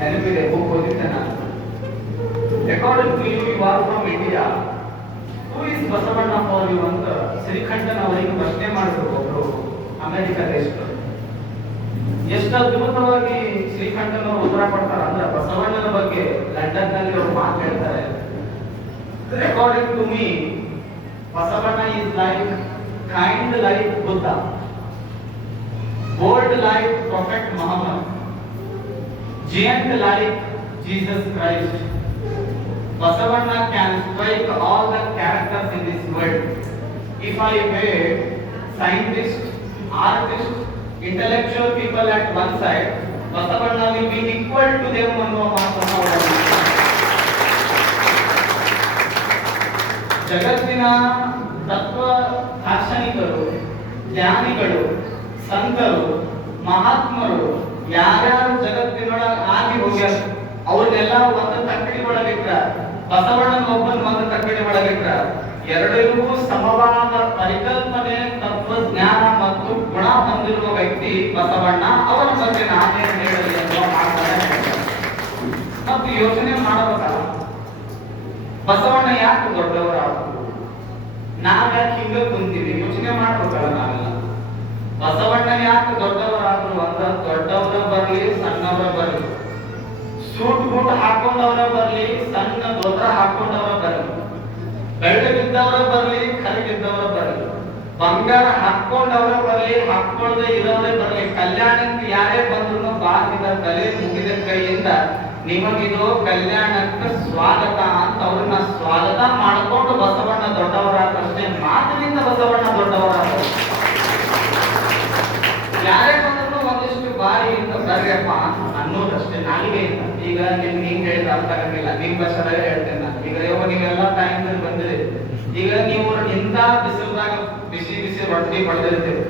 ನೆನಪಿದೆ, ಬುಕ್ ಓದಿದ್ದೆ ನಾನು. According to you are from India, who is Basavanna for you ಅಂತ ಶ್ರೀಕಂಠನ್ ಅವರಿಗೆ ಪ್ರಶ್ನೆ ಮಾಡಿದ್ರು ಒಬ್ರು ಅಮೆರಿಕ ದೇಶದವರು. ಎಷ್ಟು ಅದ್ಭುತವಾಗಿ ಶ್ರೀಕಂಠನ್ ಅವರು ಉತ್ತರ ಕೊಡ್ತಾರೆ ಅಂದ್ರೆ ಬಸವಣ್ಣನ ಬಗ್ಗೆ ಲಂಡನ್ ನಲ್ಲಿ ಅವರು ಮಾತು ಹೇಳ್ತಾರೆ. According to me, Basavanna is like kind like Buddha, bold like Prophet Muhammad, giant like Jesus Christ. Basavanna can strike all the characters in this world. If I made scientists, artists, intellectual people at one side, Basavanna will be equal to them ಅನ್ನುವ ಮಾತನ್ನು ಅವರು ಜಗತ್ತಿನ ತತ್ವ ದಾರ್ಶನಿಕರು, ಜ್ಞಾನಿಗಳು, ಸಂತರು, ಮಹಾತ್ಮರು ಯಾರ್ಯಾರು ಜಗತ್ತಿನೊಳಗೆ ಆಗಿ ಹೋಗ್ಯಾರ ಅವ್ರನ್ನೆಲ್ಲ ಒಂದು ತಕ್ಕಡಿ ಒಳಗಿಟ್ರ, ಬಸವಣ್ಣನ ಒಬ್ಬನ ಒಂದು ತಕ್ಕಡಿ ಒಳಗಿಟ್ರ, ಎರಡರಿಗೂ ಸಮವಾದ ಪರಿಕಲ್ಪನೆ, ತತ್ವಜ್ಞಾನ ಮತ್ತು ಗುಣ ಹೊಂದಿರುವ ವ್ಯಕ್ತಿ ಬಸವಣ್ಣ. ಅವರ ಬಗ್ಗೆ ನಾನೇನು ಹೇಳಲಿ ಅನ್ನುವ ಮಾತನ್ನ ಮತ್ತು ಯೋಚನೆ ಮಾಡಬೇಕಲ್ಲ, ಬಸವಣ್ಣ ಯಾಕೆ ದೊಡ್ಡವರಾದ್ರು, ನಾವ್ ಯಾಕೆ ಹಿಂಗ ಕುಂತೀವಿ, ಯೋಚನೆ ಮಾಡ್ಬೇಕಲ್ಲ ನಾವೆಲ್ಲ. ಬಸವಣ್ಣ ಯಾಕೆ ದೊಡ್ಡವರಾದ್ರು ಅಂದ್ರ ದೊಡ್ಡವರ ಬರ್ಲಿ ಸಣ್ಣವರ ಬರ್ಲಿ, ಸೂಟ್ ಬೂಟ್ ಹಾಕೊಂಡವರ ಬರ್ಲಿ ಸಣ್ಣ ದೊಡ್ಡ ಹಾಕೊಂಡವರ ಬರ್ಲಿ, ಬೆಳ್ಳಗಿದ್ದವರ ಬರ್ಲಿ ಕರಗಿದ್ದವರ ಬರ್ಲಿ, ಬಂಗಾರ ಹಾಕೊಂಡವರ ಬರ್ಲಿ ಹಾಕೊಳ್ಳದೆ ಇರೋರೇ ಬರ್ಲಿ, ಕಲ್ಯಾಣಕ್ಕೆ ಯಾರೇ ಬಂದ್ರು ಬಾಗಿದ ತಲೆ ಮುಗಿದ ಕೈಯಿಂದ ನಿಮಗಿದು ಕಲ್ಯಾಣಕ್ಕೆ ಸ್ವಾಗತ ಅಂತ ಅವ್ರನ್ನ ಸ್ವಾಗತ ಮಾಡಿಕೊಂಡು ಬಸವಣ್ಣ ದೊಡ್ಡವರಾದಷ್ಟೇ, ಮಾತಿನಿಂದ ಬಸವಣ್ಣ ದೊಡ್ಡವರಾದ. ಯಾರೇ ಬಂದ್ರು ಒಂದಿಷ್ಟು ಬಾರಿ ಇಂದ ಬರ್ರಿಯಪ್ಪ ಅನ್ನೋದಷ್ಟೇ ನಾಲಿಗೆಯಿಂದ. ಈಗ ನಿಮ್ಗೆ ಹಿಂಗ್ ಹೇಳಿದ್ರೆ ಅರ್ಥ ಆಗಂಗಿಲ್ಲ, ನಿಮ್ ಭಾಷೆದಾಗ ಹೇಳ್ತೇನೆ ನಾನು. ಈಗ ನೀವೆಲ್ಲ ಟೈಮ್ ಬಂದಿರಿ, ಈಗ ನೀವು ಇಂಥ ಬಿಸಿಲದಾಗ ಬಿಸಿ ಬಿಸಿ ರೊಟ್ಟಿ ಬಡ್ದಿರ್ತೀರಿ,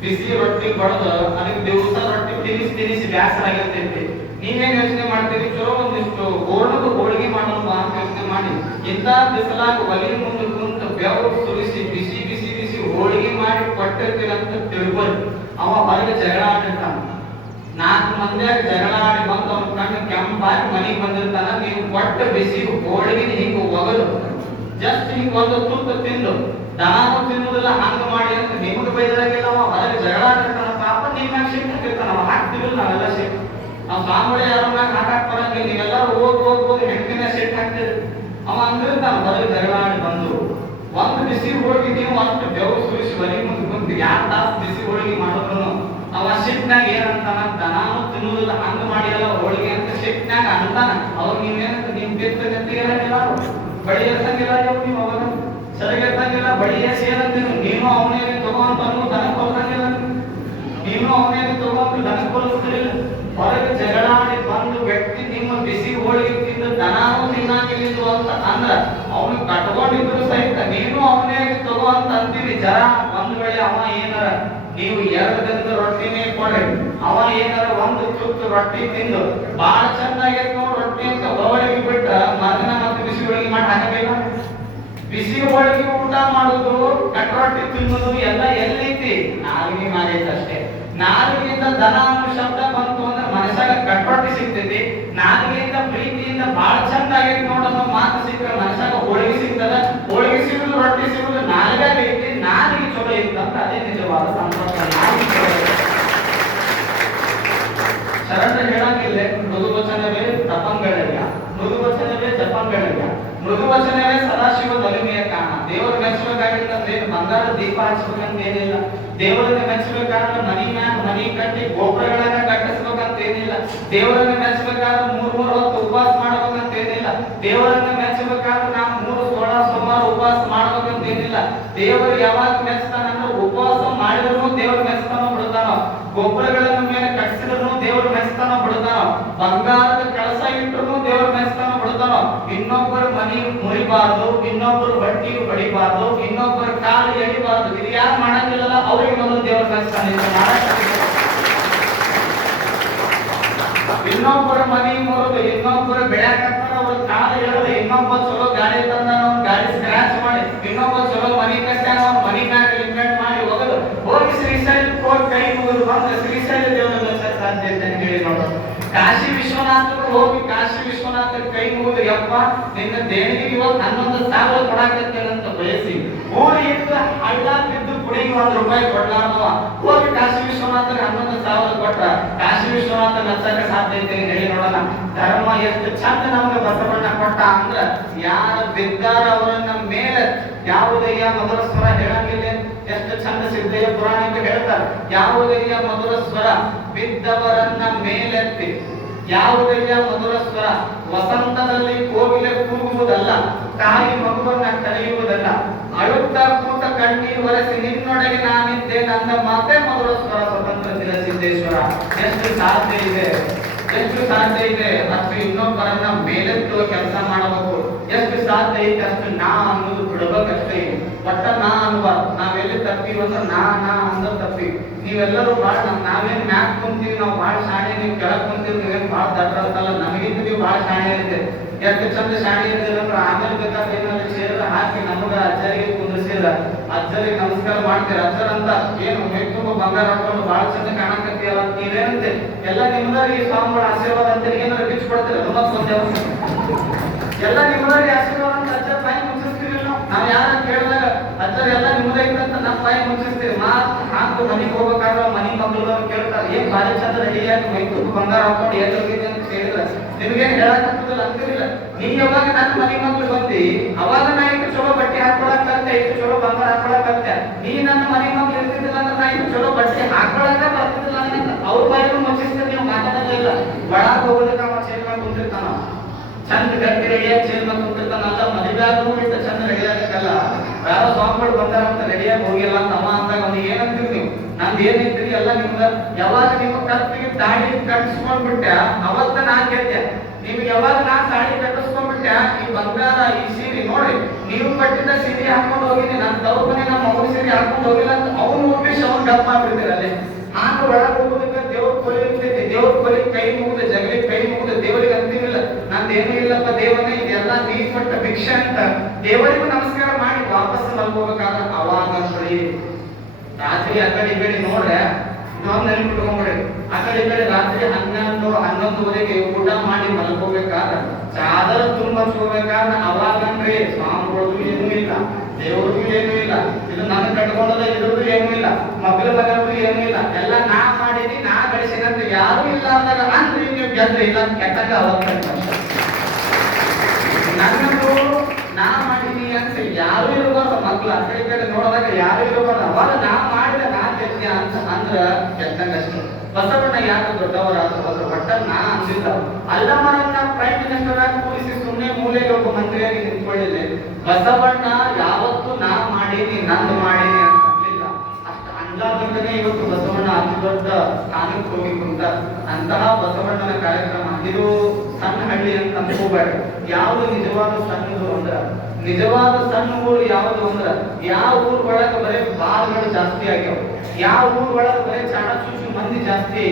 ಬಿಸಿ ರೊಟ್ಟಿ ಬಡ್ದು ಅದಕ್ಕೆ ದಿವಸ ರೊಟ್ಟಿ ತಿನಿಸಿ ತಿನಿಸಿ ಬ್ಯಾಸರ ಆಗಿರ್ತೈತಿ. ನೀವೇನ್ ಯೋಚನೆ ಮಾಡ್ತೀರಿ, ಚಲೋ ಒಂದಿಷ್ಟು ಗೋರ್ಣದ ಹೋಳಿಗೆ ಮಾಡೋದು ಅಂತ ಯೋಚನೆ ಮಾಡಿ ಇಂಥ ಬಿಸಿಲಾಗ ಒಲಿ ಮುಂದೆ ಕುಂತು ಬೆವರು ಸುರಿಸಿ ಬಿಸಿ ಬಿಸಿ ಬಿಸಿ ಹೋಳಿಗೆ ಮಾಡಿ ಕೊಟ್ಟಿರ್ತೀರ ಅಂತ ತಿಳ್ಕೊರಿ. ಅವ ಹೊರಗೆ ಜಗಳ ಆಡಿರ್ತಾನ, 4 ಮಂದಿಯಾಗ ಜಗಳ ಆಡಿ ಬಂದು ಅವ್ನ ಕಣ್ಣು ಕೆಂಪಾಗಿ ಮನೆಗೆ ಬಂದಿರ್ತಾನ. ನೀವು ಕೊಟ್ಟ ಬಿಸಿ ಹೋಳಿಗೆ ಹಿಂಗ ಒಗದು ಜಸ್ಟ್ ಹಿಂಗ ಒಂದು ತುತ್ತು ತಿಂದು ದನಾನು ತಿನ್ನುವುದಿಲ್ಲ ಹಂಗ ಮಾಡಿ ಅಂತ ನಿಮಗೆ ಬೈದಾಗಿಲ್ಲ. ಅವ ಹೊರಗೆ ಜಗಳ ಆಡಿರ್ತಾನ, ಪಾಪ ನಿಮ್ಮ ಮ್ಯಾಗ ಸಿಟ್ಟು ಹಾಕಿರ್ತಾನ. ಅವ ಹಾಕ್ತಿವಿಲ್ಲ ನಾವೆಲ್ಲ ಸಿಟ್ಟು, ನಾವು ಸ್ವಾಮಿಗಳು ಯಾರ ಮ್ಯಾಗ ಹಾಕಾಕ್ ಬರಂಗಿಲ್ಲ, ನೀವೆಲ್ಲ ಓದ್ ಹೆಣ್ಣಿನ ಸಿಟ್ಟು ಹಾಕ್ತಿರಿ. ಅವ ಅಂದಿರ್ತಾನ ಹೊರಗೆ ಜಗಳ ಆಡಿ ಬಂದು ಒಂದು ಬಿಸಿ ಹೋಳಿಗೆ ನೀವು ಅಷ್ಟು ಬೆವರು ಸುರಿಸಿ ಬರೀ ಮುಂದೆ ಕುಂತು 2 ತಾಸು ಬಿಸಿ ಹೋಳಿಗೆ ಮಾಡಿದ್ರು ಅವ ಸಿಟ್ನಾಗ ಏನಂತಾನ, ದನಾನು ತಿನ್ನುವುದಿಲ್ಲ ಹಂಗ ಮಾಡಿಯಲ್ಲ ಹೋಳಿಗೆ ಅಂತ ಸಿಟ್ನಾಗ ಅಂತಾನ. ಅವ್ರು ನೀವೇನಂತ ನಿಮ್ ಬೆತ್ತ ನೆತ್ತಿಗಿರಂಗಿಲ್ಲ, ಬಡಿ ಎತ್ತಂಗಿಲ್ಲ, ನೀವು ಅವಾಗ ಸರಿಗೆ ಎತ್ತಂಗಿಲ್ಲ, ಬಡಿ ಎಸಿ ಏನಂತೀವಿ ನೀನು ಅವನೇಗೆ ತಗೋ ಅಂತ ದನ ಕೊಲ್ಸಂಗಿಲ್ಲ, ನೀನು ಅವನೇಗೆ ತಗೋ ಅಂತ ದನ ಕೊಲಿಸ್ತಿರಿಲ್ಲ. ಹೊರಗೆ ಜಗಳಾಡಿ ಬಂದು ವ್ಯಕ್ತಿ ನಿಮ್ಮ ಬಿಸಿ ಹೋಳಿಗೆ ತಿಂದು ದನಾನು ತಿನ್ನಾಗಿಲ್ಲ ಅಂತ ಅಂದ್ರ ಅವನು ಕಟ್ಕೊಂಡಿದ್ರು ಸಹಿತ ನೀನು ಅವನೇ ತಗೋ ಅಂತ ಅಂತೀವಿ. ಜರ ಒಂದ್ ವೇಳೆ ಅವ ಏನಾರ ನೀವು 2 ದಿನದ ರೊಟ್ಟಿನೇ ಕೊಡ್ರಿ, ಅವ ಏನಾರ ಒಂದು ತುತ್ತು ರೊಟ್ಟಿ ತಿಂದು ಬಾಳ ಚೆನ್ನಾಗಿತ್ತು ನೋಡಿ ರೊಟ್ಟಿ ಅಂತ ಹೋಳಿಗೆ ಬಿಟ್ಟ ಮರ್ದಿನ ಮತ್ತೆ ಬಿಸಿ ಹೋಳಿಗೆ ಮಾಡಿ ಹಾಕಬೇಕ. ಬಿಸಿ ಹೋಳಿಗೆ ಊಟ ಮಾಡುದು ಕಟ್ ರೊಟ್ಟಿ ತಿನ್ನುದು ಎಲ್ಲ ಎಲ್ಲೈತಿ, ನಾಲಿಗೆ ಮಾಡೈತೆ ಅಷ್ಟೇ. ನಾಲಿಗೆಯಿಂದ ದನ ಅನ್ನೋ ಶಬ್ದ ಬಂತು ಅಂದ್ರೆ ಮನಸ್ಸಾಗ ಕಟ್ರೊಟ್ಟಿ ಸಿಗ್ತೈತಿ, ನಾಲಿಗೆಯಿಂದ ಪ್ರೀತಿಯಿಂದ ಬಾಳ ಚಂದ ಆಗೈತಿ ನೋಡೋ ಮಾತು ಸಿಕ್ಕರೆ ಮನಸ್ಸಾಗ ಹೋಳಿಗೆ ಸಿಗ್ತದ. ಹೋಳಿಗೆ ಸಿಗುದು ರೊಟ್ಟಿ ಸಿಗುದು ನಾಲಿಗೆ ಐತಿ, ನಾಲಿಗೆ ಚಲೋ ಇತ್ತಂತ ಅದೇ ನಿಜವಾದ ಸಂತೋಷ. ಶರಣ ಹೇಳಂಗಿಲ್ಲ, ಮೃದು ವಚನವೇ ತಪಂಗಳಯ್ಯ, ಮೃದು ವಚನವೇ ಜಪಂಗಳಯ್ಯ, ಮೃದು ವಚನವೇ ಸದಾಶಿವ ದೊಲಿಮೆಯ ಕಾಣ. ದೇವರು ಮೆಚ್ಚಬೇಕಾಗಿತ್ತಂದ್ರೆ ಬಂಗಾರ ದೀಪ ಹಚ್ಚಬೇಕಂತ ಏನಿಲ್ಲ, ದೇವರನ್ನ ಮೆಚ್ಚಬೇಕಾದ್ರೆ ಮನಿ ಕಟ್ಟಿ ಗೋಪುರಗಳನ್ನ ಕಟ್ಟಿಸ್ಬೇಕಂತ ಏನಿಲ್ಲ, ದೇವರನ್ನ ಮೆಚ್ಚಬೇಕಾದ್ರೆ 3 ಹೊತ್ತು ಉಪವಾಸ ಮಾಡ್ಬೇಕಂತ ಏನಿಲ್ಲ, ದೇವರನ್ನ ಮೆಚ್ಚಬೇಕಾದ್ರೆ ನಾವು 3 16 ಸೋಮವಾರ ಉಪವಾಸ ಮಾಡ್ಬೇಕಂತ ಏನಿಲ್ಲ. ದೇವರು ಯಾವಾಗ ಮೆಚ್ಚತಾನಂದ್ರೆ ಉಪವಾಸ ಮಾಡಿದ್ರು ದೇವರು ಮೆಚ್ಚತಾನೋ ಬಿಡ್ತಾನೋ, ಗೋಪುರಗಳನ್ನ ಮೇಲೆ ಕಟ್ಟಿಸಿದ್ರು ದೇವರು ಮೆಚ್ಚತಾನೋ ಬಿಡ್ತಾನೋ, ಬಂಗಾರದ ಕಳಸ ಇಟ್ಟರು ದೇವರು ಮೆಚ್ಚತಾನೋ ಬಿಡ್ತಾನೋ. ಇನ್ನೊಬ್ಬರ ಮನಿ ಮುರಿಬಾರ್ದು, ಇನ್ನೊಬ್ಬರು ಬಟ್ಟಿ ಹೊಡಿಬಾರ್ದು, ಇನ್ನೊಬ್ಬರ ಕಾಲು ಎಳಿಬಾರ್ದು. ಇದು ಯಾರು ಮಾಡಂಗಿಲ್ಲಲ್ಲ ಅವ್ರಿಗೆ ಮೊದಲು ದೇವರ ಮೆಚ್ಚತಾನೆ. ಇನ್ನೊಬ್ಬರ ಮನಿ ಮುರಿದು ಇನ್ನೊಬ್ಬರ ಬೆಳ್ಯಾಕತ್ತಾರ, ಅವ್ರ ಕಾಲು ಎಳೆದು ಇನ್ನೊಬ್ಬ ಚಲೋ ಗಾಡಿ ತಂದಾನ, ಅವ್ನ ಗಾಡಿ ಸ್ಕ್ರಾಚ್ ಮಾಡಿ, ಇನ್ನೊಬ್ಬ ಚಲೋ ಮನಿ ಕಟ್ಟಾನ, ಅವ್ನ ಮನಿ ಮ್ಯಾಗ ಲಿಂಗಡ್ ಮಾಡಿ ಹೋಗದು ಹೋಗಿ ಶ್ರೀಶೈಲ ಕೈ ಮುಗಿದು ಬಂದ ಶ್ರೀಶೈಲ ದೇವರ ಮೆಚ್ಚ ಸಾಧ್ಯ ಅಂತ ಹೇಳಿ ನೋಡೋದು. ಕಾಶಿ ವಿಶ್ವನಾಥರು ಹೋಗಿ ಕಾಶಿ ವಿಶ್ವನಾಥ ಕೈ ಮುಗಿದು ಯಪ್ಪ ನಿನ್ನ ದೇಣಿಗೆ ಇವತ್ತು 11,000 ಕೊಡಾಕತ್ತೇನಂತ ಬಯಸಿ ಊರಿಗಿಂದ ಹಳ್ಳ ಬಿದ್ದು ಕುಡಿಗೆ ₹1 ಕೊಡ್ಲಾರ್ದವ ಹೋಗಿ ಕಾಶಿ ವಿಶ್ವನಾಥರಿಗೆ 11,000 ಕೊಟ್ಟ ಕಾಶಿ ವಿಶ್ವನಾಥ ನಚ್ಚಕ್ಕೆ ಸಾಧ್ಯ ಐತೆ ಹೇಳಿ ನೋಡೋಣ. ಧರ್ಮ ಎಷ್ಟು ಚಂದ ನಮ್ಗೆ ಬಸವಣ್ಣ ಕೊಟ್ಟ ಅಂದ್ರ ಯಾರು ಬಿದ್ದಾರ ಅವರನ್ನ ಮೇಲೆ ಯಾವುದಯ್ಯ ಮಧುರ ಸ್ವರ ಹೇಳಂಗಿಲ್ಲ. ಎಷ್ಟು ಚಂದ ಸಿದ್ಧಯ್ಯ ಪುರಾಣಕ್ಕೆ ಹೇಳ್ತಾರೆ, ಯಾವುದಯ್ಯ ಮಧುರ ಸ್ವರ ಬಿದ್ದವರನ್ನ ಮೇಲೆತ್ತಿ, ಯಾವುದಯ್ಯ ಮಧುರ ಸ್ವರ ವಸಂತದಲ್ಲಿ ಕೋಗಿಲೆ ಕೂಗುವುದಲ್ಲ, ತಾಯಿ ಮಗುವನ್ನ ಕರೆಯುವುದಲ್ಲ, ಅಳುತ್ತಾ ಕೂತ ಕಣ್ಣೀರು ಒರೆಸಿ ನಿನ್ನೊಳಗೆ ನಾನಿದ್ದೆ ನನ್ನ ಮಾತೆ ಮಧುರ ಸ್ವರ ಸ್ವತಂತ್ರ ದಿನ ಸಿದ್ದೇಶ್ವರ. ಎಷ್ಟು ಸಾಧ್ಯ ಇದೆ, ಎಷ್ಟು ಸಾಧ್ಯ ಇದೆ ಅಷ್ಟು ಇನ್ನೊಬ್ಬರನ್ನ ಮೇಲೆತ್ತುವ ಕೆಲಸ ಮಾಡಬೇಕು. ಎಷ್ಟು ಸಾಧ್ಯ ಐತೆ ಅಷ್ಟು ನಾ ಅನ್ನೋದು ಬಿಡಬೇಕಷ್ಟೇ. ಒಟ್ಟ ನಾ ಅನ್ಬಾರ್ದು. ನಾವೆಲ್ಲಿ ತಪ್ಪಿವಿ ಅಂದ್ರೆ ನಾ ಅಂದ್ರೆ ತಪ್ಪಿ. ನೀವೆಲ್ಲರೂ ಬಾಳ್ ನಾವೇನ್ ಮ್ಯಾಕ್ ಕುಂತೀವಿ, ನಾವು ಬಾಳ್ ಶಾಣೆ, ನೀವು ಕೆಳಗ್ ಕುಂತೀವಿ, ನೀವೇನ್ ಬಾಳ್ ದಡ್ಡಲ್ಲ, ನಮಗಿಂತ ನೀವು ಬಾಳ್ ಶಾಣೆ ಇರುತ್ತೆ. ಎಷ್ಟು ಚಂದ ಶಾಣೆ ಇರ್ತೀರ ಅಂದ್ರೆ ಆಮೇಲೆ ಬೇಕಾದ್ರೆ ಏನಾದ್ರು ಸೇರ ಹಾಕಿ ನಮಗ ಅಜ್ಜರಿಗೆ ಕುಂದ್ರಿಸಿದ್ರ ಅಜ್ಜರಿಗೆ ನಮಸ್ಕಾರ ಮಾಡ್ತೀರ. ಅಜ್ಜರಂತ ಏನು ಮೈ ತುಂಬ ಬಂಗಾರ ಹಾಕೊಂಡು ಬಾಳ ಚಂದ ಕಾಣಕತ್ತೀಯಲ್ಲ ನೀವೇನಂತೆ ಎಲ್ಲ ನಿಮ್ಮದಾಗಿ ಸ್ವಾಮಿಗಳ ಆಶೀರ್ವಾದ ಅಂತ ಏನಾದ್ರು ಬಿಚ್ಚು ಕೊಡ್ತೀರ ಎಲ್ಲ ನಿಮ್ಮದಾಗಿ ಆಶೀರ್ವಾದ ಅಂತ ಅಜ್ಜ ಬಾಯಿ ಮುಚ್ಚಿಸ್ತೀವಿ. ನಾವ್ ಯಾರ ಕೇಳಿದಾಗ ಅಜ್ಜರ್ ಎಲ್ಲ ನಿಮ್ಮದಾಗಿಂತ ನಮ್ಮ ಬಾಯಿ ಮುಚ್ಚಿಸ್ತೀವಿ. ಹಾಕು ಮನೆಗೆ ಹೋಗ್ಬೇಕಾದ್ರೆ ಮನಿ ಮಕ್ಕಳು ಕೇಳ್ತಾರೆ, ಏನ್ ಬಾರಿ ಚಂದ ರೆಡಿಯಾಗಿ ಮೈ ತುಂಬ ಬಂಗಾರ ಹಾಕೊಂಡು ಏನ್ ಹೋಗಿದ್ದೆ ಅಂತ ಕೇಳಿದ್ರೆ ನಿಮ್ಗೇನ್ ಹೇಳಕ್ಕಾಗ್ತದಲ್ಲ ಅಂತಿರಲಿಲ್ಲ. ನೀ ಯಾವಾಗ ನನ್ನ ಮನೆ ಮಕ್ಳು ಬಂದಿ ಅವಾಗ ನಾ ಇಟ್ಟು ಚಲೋ ಬಟ್ಟೆ ಹಾಕೊಳಕಂತೆ, ಇಟ್ಟು ಚಲೋ ಬಂಗಾರ ಹಾಕೊಳಕಂತೆ. ನೀ ನನ್ನ ಮನೆ ಮಕ್ಳು ಇರ್ತಿದ್ದಿಲ್ಲ ಅಂದ್ರೆ ನಾ ಇಟ್ಟು ಚಲೋ ಬಟ್ಟೆ ಹಾಕೊಳಕ ಬರ್ತಿದ್ದಿಲ್ಲ ಅಂತ ಅವ್ರ ಬಾಯಿಗೂ ಮುಚ್ಚಿಸ್ತಾರೆ. ನೀವು ಮಾತಾಡೋದಿಲ್ಲ. ಒಳಗೆ ಹೋಗೋದಕ್ಕೆ ಅವ ಚೇಲ್ ಮಾಡಿ ಕುಂತಿರ್ತಾನ, ಚಂದ ಗಟ್ಟಿಗೆ ಏನ್ ಚೇಲ್ ಮಾಡಿ ಕುಂತಿರ್ತಾನಲ್ಲ. ಮದುವೆಯಾಗೂ ಇಟ್ಟ ಚಂದ ರೆಡಿ ಆಗಕ್ಕಲ್ಲ. ಯಾರೋ ಸ್ವಾಮಿಗಳು ಬಂದಾರ ಅಂತ ರೆಡಿಯಾಗಿ ಹೋಗಿಲ್ಲ ಅಂತ ಅಮ್ಮ ಅಂದಾಗ ಅವ್ನಿಗೆ ಏನಂತೀರಿ ನೀವು? ನಂದು ಏನೈತ್ರಿ ಎಲ್ಲ ನಿಮ್ದ. ಯಾವಾಗ ನಿಮ್ಮ ಕತ್ತಿಗೆ ತಾಳಿ ಕಟ್ಟಿಸ್ಕೊಂಡ್ಬಿಟ್ಟೆ ಅವತ್ತ ನಾ ಗೆದ್ದೆ. ನಿಮ್ಗೆ ಯಾವಾಗ ನಾ ತಾಳಿ ಕಟ್ಟಿಸ್ಕೊಂಡ್ಬಿಟ್ಟೆ ಈ ಬಂಗಾರ ಈ ಸೀರೆ ನೋಡಿ, ನೀವು ಕಟ್ಟಿದ ಸೀರೆ ಹಾಕೊಂಡು ಹೋಗಿನಿ, ನನ್ನ ತವ್ರ ಮನೆ ನಮ್ಮ ಅವ್ರ ಸೀರೆ ಹಾಕೊಂಡು ಹೋಗಿಲ್ಲ ಅಂತ ಅವ್ನು ಒಪ್ಪಿಸಿ ಅವ್ನು ಡಪ್ ಮಾಡ್ಬಿಡ್ತೀರ ಅಲ್ಲಿ. ಹಾಗ ಒಳಗೆ ಹೋಗೋದಕ್ಕೆ ದೇವ್ರ ಕೊಲಿ ಇರ್ತೈತಿ. ದೇವ್ರ ಕೊಲಿ ಕೈ ಮುಗಿದ ಜಗಲಿ ಕೈ ಮುಗಿದ ದೇವರಿಗೆ ಅಂತೀವಿಲ್ಲ ನಂದೇನು ಇಲ್ಲಪ್ಪ ದೇವನೇ ಇದೆಲ್ಲ ನೀ ಕೊಟ್ಟ ಭಿಕ್ಷೆ ಅಂತ ದೇವರಿಗೂ ನಮಸ್ಕಾರ ಮಾಡಿ ವಾಪಸ್ ಮಲ್ಕೋಬೇಕಾದ್ರೆ ಅವಾಗ ರಾತ್ರಿ ಆ ಕಡೆ ಈ ಕಡೆ ನೋಡ್ರೆ ಇನ್ನೊಂದು ನೆನಪಿಟ್ಕೊಂಡ್ಬಿಡ್ರಿ. ಆ ಕಡೆ ಈ ಕಡೆ ರಾತ್ರಿ 11-11:30 ಊಟ ಮಾಡಿ ಮಲ್ಕೋಬೇಕಾದ್ರೆ ಚಾದರ ತುಂಬ ಹಚ್ಕೋಬೇಕಾದ್ರೆ ಅವಾಗಂದ್ರೆ ಸ್ವಾಮಿಗಳು ಏನೂ ಇಲ್ಲ, ದೇವ್ರಿಗೂ ಏನೂ ಇಲ್ಲ, ಇದು ನನ್ನ ಕಟ್ಕೊಂಡದ ಇದ್ರದ್ದು ಏನೂ ಇಲ್ಲ, ಮಕ್ಕಳ ಮನೆಯವ್ರಿಗೂ ಏನೂ ಇಲ್ಲ, ಎಲ್ಲ ನಾ ಮಾಡಿದಿ ನಾ ಗಳಿಸಿದಂತ ಯಾರು ಇಲ್ಲ ಅಂದಾಗ ಅಂದ್ರೆ ನೀವು ಗೆದ್ರೆ ಇಲ್ಲ ಕೆಟ್ಟಾಗ ಅವತ್ತ ನನ್ನದು ನಾ ಮಾಡಿದೀನಿ ಅಂತ ಯಾರು ಇರಬಾರ್ದು. ಮಕ್ಳು ಆ ಕಡೆ ಕಡೆ ನೋಡಿದಾಗ ಯಾರು ಇರಬಾರ್ದು. ಅವಾಗ ನಾ ಮಾಡಿದ ನಾ ಗೆದ್ದೆ ಅಂತ ಅಂದ್ರ ಕೆಟ್ಟಂಗಷ್ಟೇ. ಬಸವಣ್ಣ ಯಾರು ದೊಡ್ಡವರಾದ್ರು ಒಟ್ಟ ನಾ ಅಂದಿದ್ದ ಅಲ್ಲಮ್ಮರನ್ನ ಪ್ರೈಮ್ ಮಿನಿಸ್ಟರ್ ಆಗಿ ಕೂರಿಸಿ ಸುಮ್ಮನೆ ಮೂಲೆಗೆ ಒಬ್ಬ ಮಂತ್ರಿಯಾಗಿ ನಿಂತ್ಕೊಳ್ಳಿಲ್ಲ. ಬಸವಣ್ಣ ಯಾವತ್ತು ನಾ ಮಾಡೀನಿ ನಂದು ಮಾಡೀನಿ ಅಂತ ಅನ್ಲಿಲ್ಲ. ಅಷ್ಟ ಅಂದಾಗಂತಾನೆ ಇವತ್ತು ಬಸವಣ್ಣ ಅತಿ ದೊಡ್ಡ ಸ್ಥಾನಕ್ಕೆ ಹೋಗಿ ಕುಂತ. ಅಂತಹ ಬಸವಣ್ಣನ ಕಾರ್ಯಕ್ರಮ ಇದು ಸಣ್ಣ ಹಳ್ಳಿ ಅಂತ ಅನ್ಕೋಬೇಡ. ಯಾವುದು ನಿಜವಾದ ಸಣ್ಣದು ಅಂದ್ರ ನಿಜವಾದ ಸಣ್ಣ ಊರು ಯಾವುದು ಅಂದ್ರ ಯಾವ ಊರ್ ಒಳಗ ಬರೀ ಬಾರ್ಗಳು ಜಾಸ್ತಿ ಆಗ್ಯಾವ, ಯಾವ ಊರ್ ಒಳಗ ಬರೀ ಚಾಣ ಚೂಚು ಮಂದಿ ಜಾಸ್ತಿ,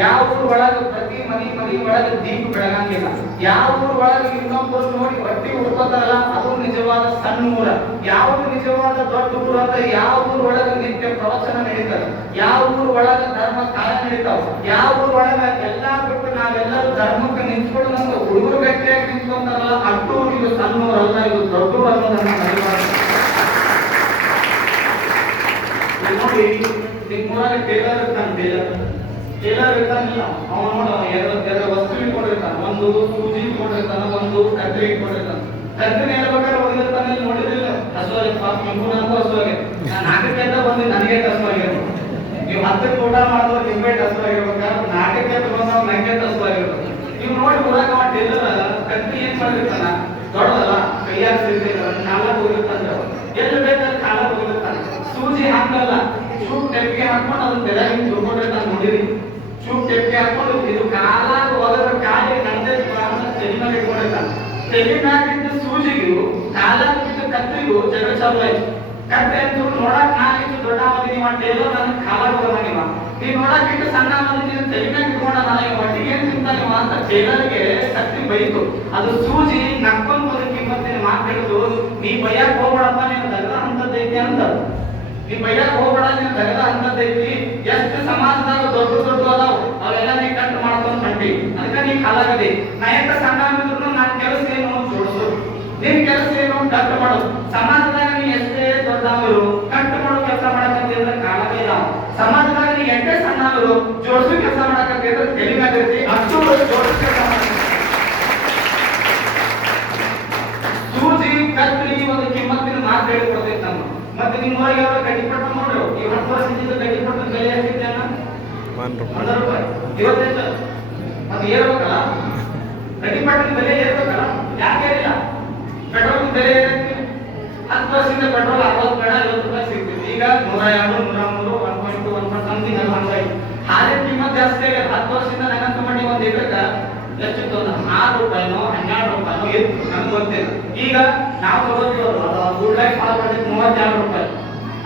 ಯಾವ ಊರ್ ಒಳಗ ಪ್ರತಿ ಮನಿ ಒಳಗ ದೀಪ ಬೆಳಗಂಗಿಲ್ಲ, ಯಾವ ಊರ್ ಒಳಗ ಇನ್ನೊಬ್ಬರು ನೋಡಿ ಹೊಟ್ಟಿ ಉಡ್ಕೋತಾರಲ್ಲ ಅದು ನಿಜವಾದ ಸಣ್ಣ ಊರ. ಯಾವುದು ನಿಜವಾದ ದೊಡ್ಡ ಊರು ಅಂದ್ರೆ ಯಾವ ಊರ್ ಒಳಗ ನಿತ್ಯ ಪ್ರವಚನ ನಡೀತದ, ಯಾವ ಊರ್ ಒಳಗ ಧರ್ಮ ಕಾರ್ಯ ನಡೀತಾವ, ಯಾವ ಊರ್ ಒಳಗ ಎಲ್ಲಾ ಬಿಟ್ಟು ನಾವೆಲ್ಲರೂ ಧರ್ಮಕ್ಕೆ ನಿಂತ್ಕೊಂಡು ನಮ್ಗೆ ಹುಡುಗರು ಗಟ್ಟಿಯಾಗಿ ನಿಂತ್ಕೊಂತಾರಲ್ಲ ಅಟ್ಟು ಇದು ಸಣ್ಣ ಊರಲ್ಲ, ಇದು ದೊಡ್ಡ ಊರು ಅನ್ನೋದನ್ನ ನೋಡಿ. ನಿಮ್ಮೂರಲ್ಲಿ ಟೇಲರ್ ಇರ್ತಾನೆ, ಟೇಲರ್ ಇರ್ತಾನಿಲ್ಲ ಅವ ನೋಡ ಎರಡು ವಸ್ತು ಇಟ್ಕೊಂಡಿರ್ತಾನೆ. ಒಂದು ಸೂಜಿ ಇಟ್ಕೊಂಡಿರ್ತಾನ, ಒಂದು ಕತ್ರಿ ಇಟ್ಕೊಂಡಿರ್ತಾನೆ. ಕತ್ರಿನ ಹೇಳ್ಬೇಕಾದ್ರೆ ಒಂದಿರ್ತಾನೆ ನೋಡಿದ್ರಿಲ್ಲ ಹಸುವಾಗಿ ಪಾಪ ನಿಂಬು ಹಸುವಾಗಿ ನಾನು 4 ಬಂದು ನನಗೆ ಹಸುವಾಗಿರ್ಬೇಕು. ನೀವು 10 ಊಟ ಮಾಡಿದ್ರೆ ನಿಂಬೆ ಹಸುವಾಗಿರ್ಬೇಕಾದ್ರೆ 4 ಬಂದವ್ ನನಗೆ ಹಸುವಾಗಿರ್ಬೇಕು. ನೀವು ನೋಡಿ ಊರಾಗ ಟೇಲರ್ ಕತ್ರಿ ಏನ್ ಮಾಡಿರ್ತಾನ ದೊಡ್ಡದಲ್ಲ ಕೈಯಾಗ ಸಿಗ್ತಿರ್ತಾನ, ಕಾಲ ಹೋಗಿರ್ತಾನ, ಎಲ್ಲಿ ಬೇಕಾದ್ರೆ ಕಾಲ ಹೋಗಿರ್ತಾನೆ. ಸೂಜಿ ಹಾಕಲ್ಲ, ಚೂಪ್ ಟೆಪ್ಪಿಗೆ ಹಾಕೊಂಡು ಅದನ್ನ ಬೆಳಗ್ಗೆ ತುರ್ಕೊಂಡಿರ್ತಾನೆ ನೋಡಿರಿ. ಚೂಪ್ ಟೆಪ್ಪಿಗೆ ಹಾಕೊಂಡು ಇದು ಕಾಲಾಗ ಹೋಗದ್ರ ಕಾಲಿಗೆ ನಂದೆ ತೆಲಿ ಮೇಲೆ ಇಟ್ಕೊಂಡಿರ್ತಾನೆ. ತೆಲಿ ಮ್ಯಾಗಿಂದ ಸೂಜಿಗೂ ಕಾಲಾಗ ಬಿಟ್ಟು ಕತ್ರಿಗೂ ಜಗಳ ಚಾಲು ಆಯ್ತು. ಕತ್ತೆ ಅಂತ ನೋಡಕ್ ನಾ ಇಷ್ಟು ದೊಡ್ಡ ಮಂದಿ ನೀವು ಟೇಲರ್ ನನಗೆ ಕಾಲಾಗ ಹೋಗಿವ, ನೀವು ನೋಡಕ್ ಇಟ್ಟು ಸಣ್ಣ ಮಂದಿ ನೀವು ತೆಲಿ ಮ್ಯಾಗ ಇಟ್ಕೊಂಡ ನನಗೆ ಒಟ್ಟಿಗೆ ಏನ್ ತಿಂತಾನಿವ ಅಂತ ಟೇಲರ್ಗೆ ಕತ್ರಿ ಬೈತು. ಅದು ಸೂಜಿ ನಕ್ಕೊಂಡ್ ಬದುಕಿ ಮತ್ತೆ ಮಾತು ಹೇಳಿದ್ರು, ನೀ ಬೈಯಾಕ್ ಹೋಗ್ಬೇಡಪ್ಪ ನೀನು ದಗದ ಅಂತದ್ದೈತಿ ಅಂತ. ನೀ ಬೈಯಾಕ್ ಹೋಗ್ಬೇಡ ನೀನು ದಗದ ಅಂತದ್ದೈತಿ. ಎಷ್ಟು ಸಮಾಜದಾಗ ದೊಡ್ಡ ಅದಾವ ಅವೆಲ್ಲ ನೀ ಕಟ್ ಮಾಡ್ಕೊಂಡ್ ಕಂಡಿ, ಅದಕ್ಕೆ ನೀ ಕಾಲಾಗದೆ ನಾ ಎಂತ ಸಣ್ಣ ಅಂದ್ರೂ ನನ್ನ ಕೆಲಸ ಏನು ಜೋಡಿಸೋದು, ನಿನ್ ಕೆಲಸ ಏನು ಕಟ್ ಮಾಡೋದು. ಸಮಾಜದಾಗ ನೀ ಎಷ್ಟೇ ದೊಡ್ಡವರು ಕಟ್ ಮಾಡೋ ಕೆಲಸ ಮಾಡಕಂತಿದ್ರೆ ಕಾಲವೇ ಇಲ್ಲ. ಸಮಾಜದಾಗ ನೀ ಎಷ್ಟೇ ಸಣ್ಣವರು ಜೋಡಿಸೋ ಕೆಲಸ ಮಾಡಕಂತಿದ್ರೆ ತೆಲಿಗಾಗಿರ್ತಿ, ಅಷ್ಟು ಜೋಡಿಸೋ ಕೆಲಸ ಮಾಡ್ತೀವಿ. ಸೂಜಿ ಕತ್ರಿ ಒಂದು ಕಿಮ್ಮತ್ತಿನ ಮಾತು ಹೇಳಿಕೊಡ್ತೈತೆ ನಮ್ಮ. ಮತ್ತೆ ನಿಮ್ಮವರೆಗೆ ಅವ್ರ ಕಡ್ಡಿಪಟ್ಟ ನೋಡ್ರು, ಈ 10 ವರ್ಷದಿಂದ ಕಡ್ಡಿಪಟ್ಟ ಬೆಲೆ ಹಾಕಿದ್ದೇನ ₹100. ಇವತ್ತೈತೆ ಮತ್ತೆ ಏರ್ಬೇಕಲ್ಲ, ಕಡ್ಡಿಪಟ್ಟದ ಬೆಲೆ ಏರ್ಬೇಕಲ್ಲ, ಯಾಕೆ ಏರಿಲ್ಲ? ಪೆಟ್ರೋಲ್ ಬೆಲೆ ಏರಕ್ಕೆ 10 ವರ್ಷದಿಂದ ಪೆಟ್ರೋಲ್ 60 ಬೇಡ ₹50 ಸಿಗ್ತಿತ್ತು. ಈಗ 102, 103, 1.2, 1 ಸಮಥಿಂಗ್ ಎಲ್ಲ ಹಂಗಾಯ್ತು. ಹಾಲಿನ ಕಿಮ್ಮತ್ ಜಾಸ್ತಿ ಆಗಿದೆ. 10 ವರ್ಷದಿಂದ ನಂಗಂತ ಮಾಡಿ ಒಂದು ಎಕರೆಗೆ ಎಷ್ಟಿತ್ತು? ₹6, ₹12 ಇತ್ತು, ನಮ್ಗೆ ಗೊತ್ತಿಲ್ಲ. ಈಗ ನಾವು ತಗೋತೀವಲ್ಲ, ಗುಡ್ ಲೈಫ್ ಹಾಲು ಬರ್ತೈತೆ ₹32,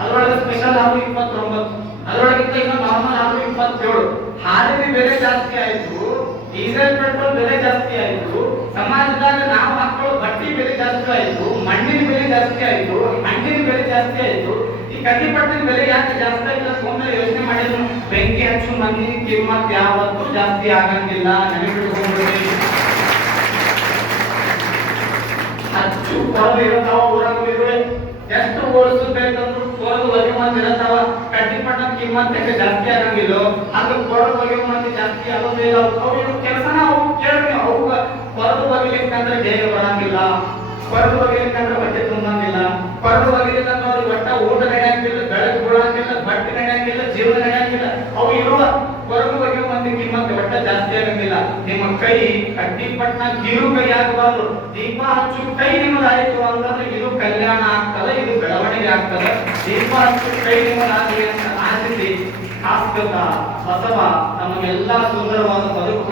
ಅದರೊಳಗೆ ಸ್ಪೆಷಲ್ ಹಾಲು 29, ಅದರೊಳಗಿಂತ ಇನ್ನೂ ನಾರ್ಮಲ್ ಹಾಲು 27. ಹಾಲಿನ ಬೆಲೆ ಜಾಸ್ತಿ ಆಯ್ತು, ಡೀಸೆಲ್ ಪೆಟ್ರೋಲ್ ಬೆಲೆ ಜಾಸ್ತಿ ಆಯ್ತು, ಸಮಾಜದಾಗ ನಾವು ಹಾಕೊಳ್ಳೋ ಬಟ್ಟಿ ಬೆಲೆ ಜಾಸ್ತಿ ಆಯ್ತು, ಮಣ್ಣಿನ ಬೆಲೆ ಜಾಸ್ತಿ ಆಯ್ತು, ಹಣ್ಣಿನ ಬೆಲೆ ಜಾಸ್ತಿ ಆಯ್ತು. ಈ ಕಡ್ಡಿಪಟ್ಟಿನ ಬೆಲೆ ಯಾಕೆ ಜಾಸ್ತಿ ಆಗಿಲ್ಲ? ಒಮ್ಮೆ ಯೋಚನೆ ಮಾಡಿದ್ರು. ಬೆಂಕಿ ಹಚ್ಚು ಮಂದಿ ಕಿಮ್ಮತ್ ಯಾವತ್ತೂ ಜಾಸ್ತಿ ಆಗಂಗಿಲ್ಲ, ನೆನಪಿಟ್ಕೊಂಡ್ಬಿಡಿ. ಹಚ್ಚು ಕೊರದು ಇರುತ್ತಾವ ಊರಾಗ ಇರುವೆ, ಎಷ್ಟು ಓಡಿಸಬೇಕಂದ್ರು ಕೊರದು ಒಗೆ ಮಂದಿ ಇರುತ್ತಾವ. ಕಡ್ಡಿಪಟ್ಟನ ಕಿಮ್ಮತ್ ಯಾಕೆ ಜಾಸ್ತಿ ಆಗಂಗಿಲ್ಲ? ಅದು ಕೊರದು ಒಗೆ ಮಂದಿ ಜಾಸ್ತಿ ಆಗೋದಿಲ್ಲ. ಅವು ಕೆಲಸನ ಅವು ಕೇಳ್ರಿ, ಅವು ಕೊರದು ಒಗಿಲಿಕ್ಕಂದ್ರೆ ಬೇಗ ಬರಂಗಿಲ್ಲ, ಕೊರದು ಒಗಿಲಿಕ್ಕಂದ್ರೆ ಬಟ್ಟೆ ತುಂಬಂಗಿಲ್ಲ, ಕೊರದು ಒಗಿಲಿಕ್ಕಂದ್ರೆ ಅವ್ರಿಗೆ ಒಟ್ಟ ಊಟ ನಡೆಯಂಗಿಲ್ಲ, ಬೆಳಕು ಬೀಳಂಗಿಲ್ಲ, ಬಟ್ಟೆ ನಡೆಯಂಗಿಲ್ಲ, ಜೀವನ ನಡೆಯಂಗಿಲ್ಲ. ಅವು ಇರುವ ಕೊರದು ಒಗೆಯುವ ಮಂದಿ ಕಿಮ್ಮತ್ ಒಟ್ಟ ಜಾಸ್ತಿ ಆಗಂಗಿಲ್ಲ. ನಿಮ್ಮ ಕೈ ಕಡ್ಡಿಪಟ್ಟನ ಕಿರು ಕೈ ಆಗಬಾರ್ದು. ದೀಪ ಹಚ್ಚು ಕೈ ನಿಮ್ಮದಾಯಿತು ಅಂತಂದ್ರೆ ಇದು ಕಲ್ಯಾಣ ಆಗ್ತದೆ, ಇದು ಬೆಳವಣಿಗೆ ಆಗ್ತದೆ. ದೀಪ ಹಚ್ಚು ಕೈ ನಿಮ್ಮದಾಗಲಿ ಅಂತ ಆಶಿಸಿ ಶಾಶ್ವತ ಬಸವ ನಮಗೆಲ್ಲ ಸುಂದರವಾದ ಬದುಕು